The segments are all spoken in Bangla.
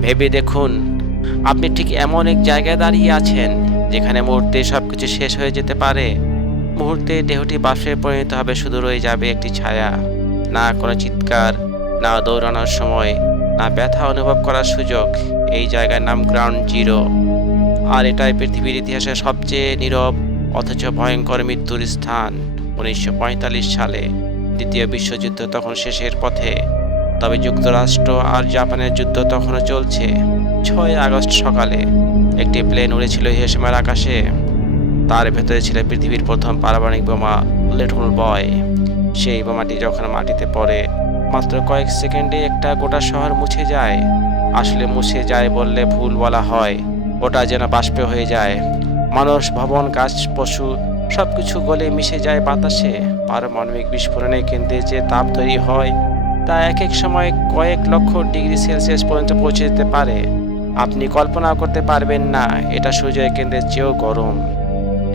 ভেবে দেখুন, আপনি ঠিক এমন এক জায়গায় দাঁড়িয়ে আছেন যেখানে মুহূর্তে সব কিছু শেষ হয়ে যেতে পারে। মুহূর্তে দেহটি বাসে পরিণত হবে, শুধু রয়ে যাবে একটি ছায়া। না কোনো চিৎকার, না দৌড়ানোর সময়, না ব্যথা অনুভব করার সুযোগ। এই জায়গার নাম গ্রাউন্ড জিরো। আর এটাই পৃথিবীর ইতিহাসে সবচেয়ে নীরব, অথচ ভয়ঙ্কর মৃত্যুর স্থান। উনিশশো পঁয়তাল্লিশ সালে দ্বিতীয় বিশ্বযুদ্ধ তখন শেষের পথে। তবে যুক্তরাষ্ট্র আর জাপানের যুদ্ধ তখনও চলছে। ছয় আগস্ট সকালে একটি প্লেন উড়েছিল হিরোশিমার আকাশে। তার ভেতরে ছিল পৃথিবীর প্রথম পারমাণবিক বোমা লিটল বয়। সেই বোমাটি যখন মাটিতে পড়ে, মাত্র কয়েক সেকেন্ডে একটা গোটা শহর মুছে যায়। আসলে মুছে যায় বললে ভুল বলা হয়। ওটা যেন বাষ্পে হয়ে যায়। মানুষ, ভবন, গাছ, পশু সব কিছু গলে মিশে যায় বাতাসে। পারমাণবিক বিস্ফোরণে কেন্দ্রে যে তাপ তৈরি হয় তা এক এক সময় কয়েক লক্ষ ডিগ্রি সেলসিয়াস পর্যন্ত পৌঁছে যেতে পারে। আপনি কল্পনা করতে পারবেন না, এটা সূর্যের কেন্দ্রের চেয়েও গরম।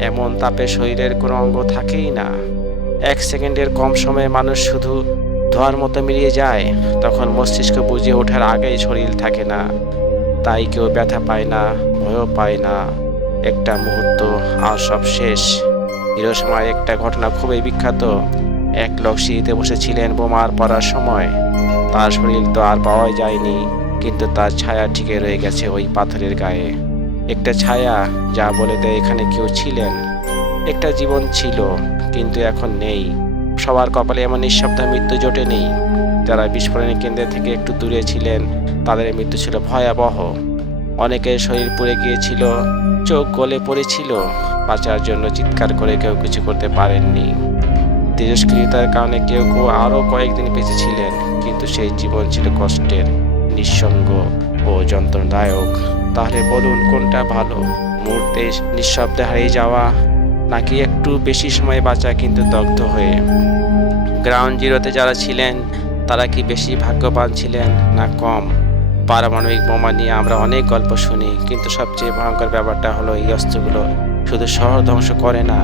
এমন তাপে শরীরের কোনো অঙ্গ থাকেই না। এক সেকেন্ডের কম সময়ে মানুষ শুধু ধোয়ার মতো মিলিয়ে যায়, তখন মস্তিষ্ক বুঝে ওঠার আগেই শরীর থাকে না। তাই কেউ ব্যথা পায় না, ভয়ও পায় না। একটা মুহূর্ত আর সব শেষ। হিরোসময় একটা ঘটনা খুবই বিখ্যাত। এক লোক সিঁড়িতে বসেছিলেন বোমার পড়ার সময়। তার শরীর তো আর পাওয়াই যায়নি, কিন্তু তার ছায়া ঠিকই রয়ে গেছে ওই পাথরের গায়ে। একটা ছায়া, যা বলে দেয় এখানে কেউ ছিলেন। একটা জীবন ছিল, কিন্তু এখন নেই। সবার কপালে এমন নিঃশব্দ মৃত্যু জোটে নেই যারা বিস্ফোরণের কেন্দ্র থেকে একটু দূরে ছিলেন, তাদের মৃত্যু ছিল ভয়াবহ। অনেকের শরীর পুড়ে গিয়েছিল, চোখ গলে পড়েছিল, বাঁচার জন্য চিৎকার করে কেউ কিছু করতে পারেননি। তেজস্ক্রিয়তার কারণে কেউ কেউ আরও কয়েকদিন বেঁচে ছিলেন, কিন্তু সেই জীবন ছিল কষ্টের, নিঃসঙ্গ ও যন্ত্রণাদায়ক। তাহলে বলুন, কোনটা ভালো? মুহূর্তে নিঃশব্দে হারিয়ে যাওয়া, নাকি একটু বেশি সময় বাঁচা কিন্তু দগ্ধ হয়ে? গ্রাউন্ড জিরোতে যারা ছিলেন, তারা কি বেশি ভাগ্যবান ছিলেন না কম? পারমাণবিক বোমা নিয়ে আমরা অনেক গল্প শুনি, কিন্তু সবচেয়ে ভয়ঙ্কর ব্যাপারটা হলো এই অস্ত্রগুলো শুধু শহর ধ্বংস করে না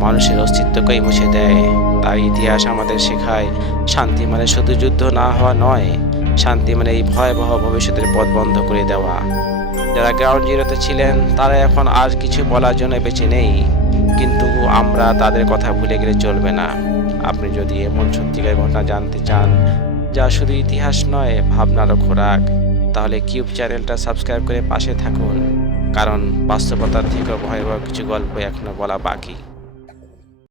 মানুষের অস্তিত্বকেই মুছে দেয়। তাই ইতিহাস আমাদের শেখায়, শান্তি মানে শুধু যুদ্ধ না হওয়া নয়, শান্তি মানে এই ভয়াবহ ভবিষ্যতের পথ বন্ধ করে দেওয়া। যারা গ্রাউন্ড জিরোতে ছিলেন, তারা এখন আর কিছু বলার জন্য বেঁচে নেই। কিন্তু আমরা তাদের কথা ভুলে গেলে চলবে না। আপনি যদি এমন সত্যিকার ঘটনা জানতে চান, যা শুধু ইতিহাস নয়, ভাবনারও খোরাক, তাহলে কিউব চ্যানেলটা সাবস্ক্রাইব করে পাশে থাকুন। কারণ বাস্তবতার থেকেও ভয়াবহ কিছু গল্প এখনও বলা বাকি।